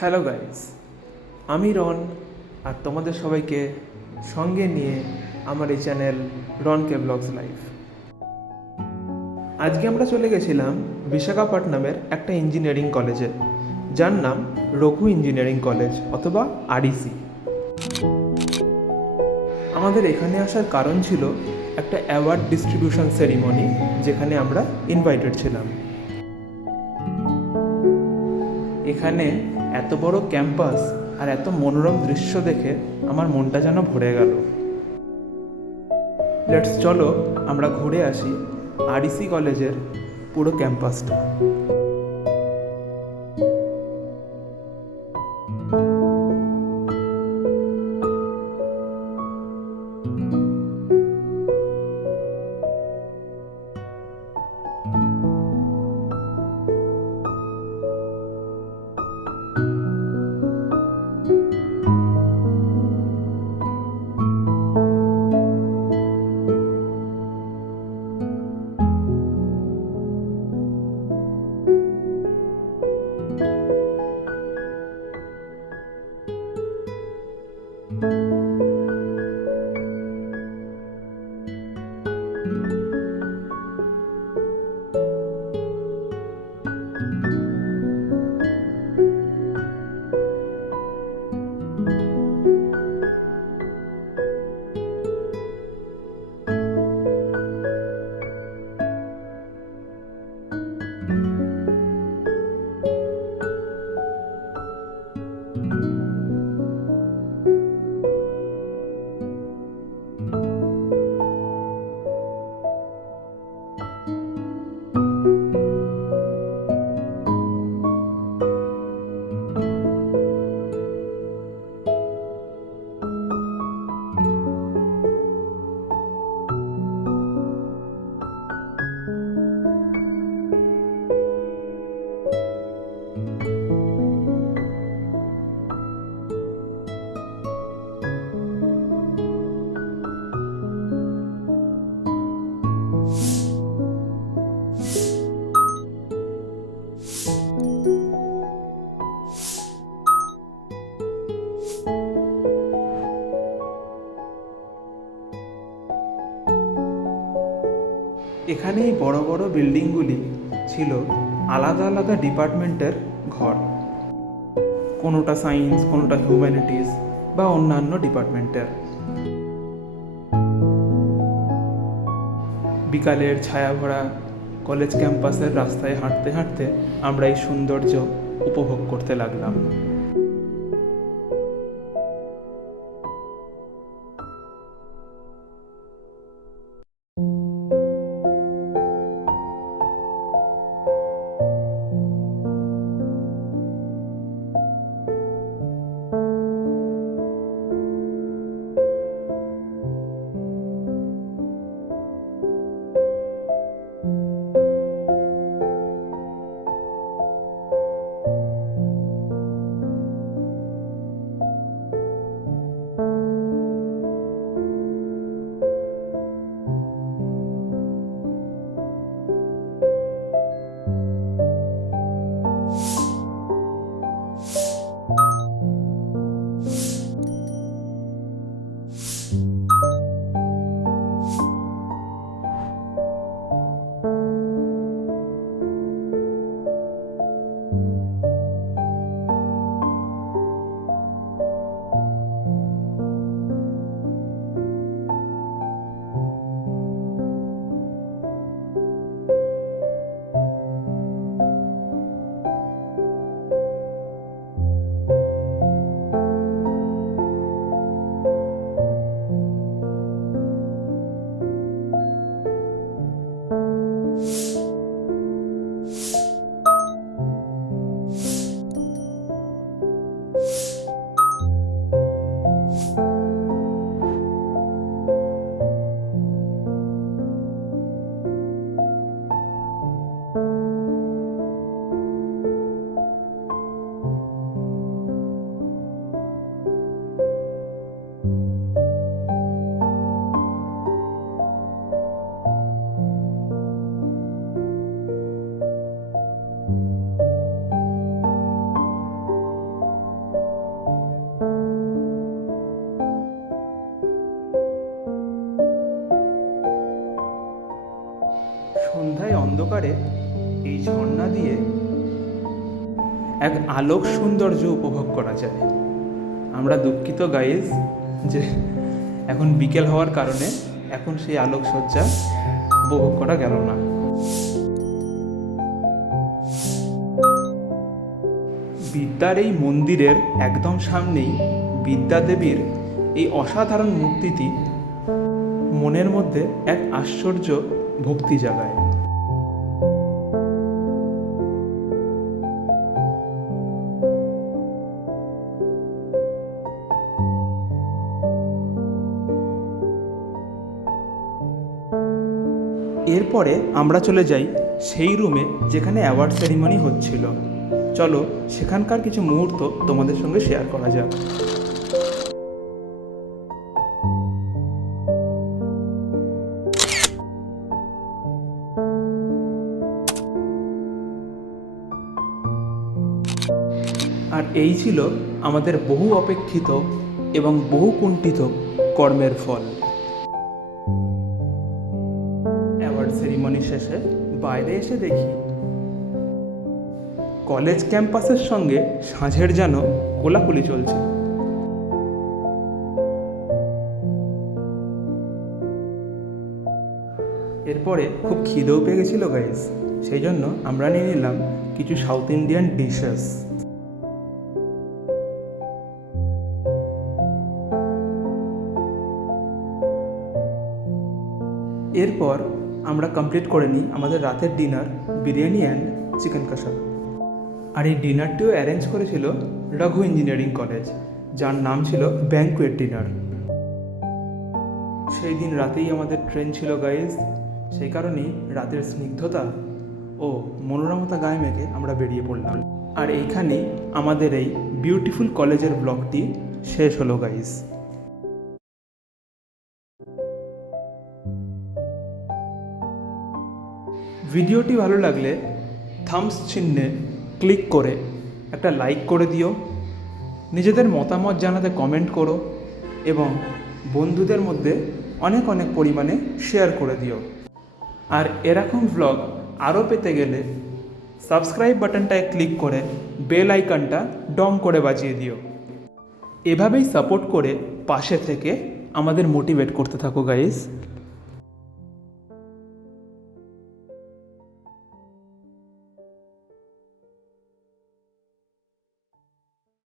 Hello guys, আমি রন আর তোমাদের সবাইকে সঙ্গে নিয়ে আমার এই চ্যানেল রন কে ব্লগস লাইভ। আজকে আমরা চলে গেছিলাম বিশাখাপট্টনমের একটা ইঞ্জিনিয়ারিং কলেজে, যার নাম রঘু ইঞ্জিনিয়ারিং কলেজ অথবা আরইসি। আমাদের এখানে আসার কারণ ছিল একটা অ্যাওয়ার্ড ডিস্ট্রিবিউশন সেরিমনি, যেখানে আমরা ইনভাইটেড ছিলাম। এখানে এত বড় ক্যাম্পাস আর এত মনোরম দৃশ্য দেখে আমার মনটা যেন ভরে গেল। চলো আমরা ঘুরে আসি আরইসি কলেজের পুরো ক্যাম্পাসটা। এখানে এই বড় বড় বিল্ডিংগুলি ছিল আলাদা আলাদা ডিপার্টমেন্টের ঘর, কোনোটা সায়েন্স, কোনোটা হিউম্যানিটিস বা অন্যান্য ডিপার্টমেন্টের। বিকালের ছায়াভরা কলেজ ক্যাম্পাসের রাস্তায় হাঁটতে হাঁটতে আমরা এই সৌন্দর্য উপভোগ করতে লাগলাম। অন্ধকারে এই ঝর্ণা দিয়ে এক আলোক সৌন্দর্য উপভোগ করা যায়। আমরা দুঃখিত গাইজ যে এখন বিকেল হওয়ার কারণে এখন সেই আলোকসজ্জা উপভোগ করা গেল না। বিদ্যার এই মন্দিরের একদম সামনেই বিদ্যা দেবীর এই অসাধারণ মূর্তিটি মনের মধ্যে এক আশ্চর্য ভক্তি জাগায়। এরপরে আমরা চলে যাই সেই রুমে যেখানে অ্যাওয়ার্ড সেরিমনি হচ্ছিল। চলো সেখানকার কিছু মুহূর্ত তোমাদের সঙ্গে শেয়ার করা যাক। আর এই ছিল আমাদের বহু অপেক্ষিত এবং বহু কুণ্ঠিত কর্মের ফল। অ্যাওয়ার্ড সেরিমনি শেষে বাইরে এসে দেখি কলেজ ক্যাম্পাসের সঙ্গে সাঁঝের যেন কোলাকুলি চলছে। এরপরে খুব খিদেও পেয়ে গেছিল গাইস, সেই জন্য আমরা নিয়ে নিলাম কিছু সাউথ ইন্ডিয়ান ডিশেস। এরপর আমরা কমপ্লিট করে নিই আমাদের রাতের ডিনার, বিরিয়ানি অ্যান্ড চিকেন কষা। আর এই ডিনারটিও অ্যারেঞ্জ করেছিল রঘু ইঞ্জিনিয়ারিং কলেজ, যার নাম ছিল ব্যাঙ্কুয়েট ডিনার। সেই দিন রাতেই আমাদের ট্রেন ছিল গাইজ, সেই কারণেই রাতের স্নিগ্ধতা ও মনোরমতা গায়ে মেখে আমরা বেরিয়ে পড়লাম। আর এইখানেই আমাদের এই বিউটিফুল কলেজের ব্লগটি শেষ হলো গাইজ। ভিডিওটি ভালো লাগলে থামস চিহ্নে ক্লিক করে একটা লাইক করে দিও, নিজেদের মতামত জানাতে কমেন্ট করো এবং বন্ধুদের মধ্যে অনেক অনেক পরিমাণে শেয়ার করে দিও। আর এরকম ভ্লগ আরও পেতে গেলে সাবস্ক্রাইব বাটনটায় ক্লিক করে বেল আইকনটা ডং করে বাজিয়ে দিও। এভাবেই সাপোর্ট করে পাশে থেকে আমাদের মোটিভেট করতে থাকো গাইস।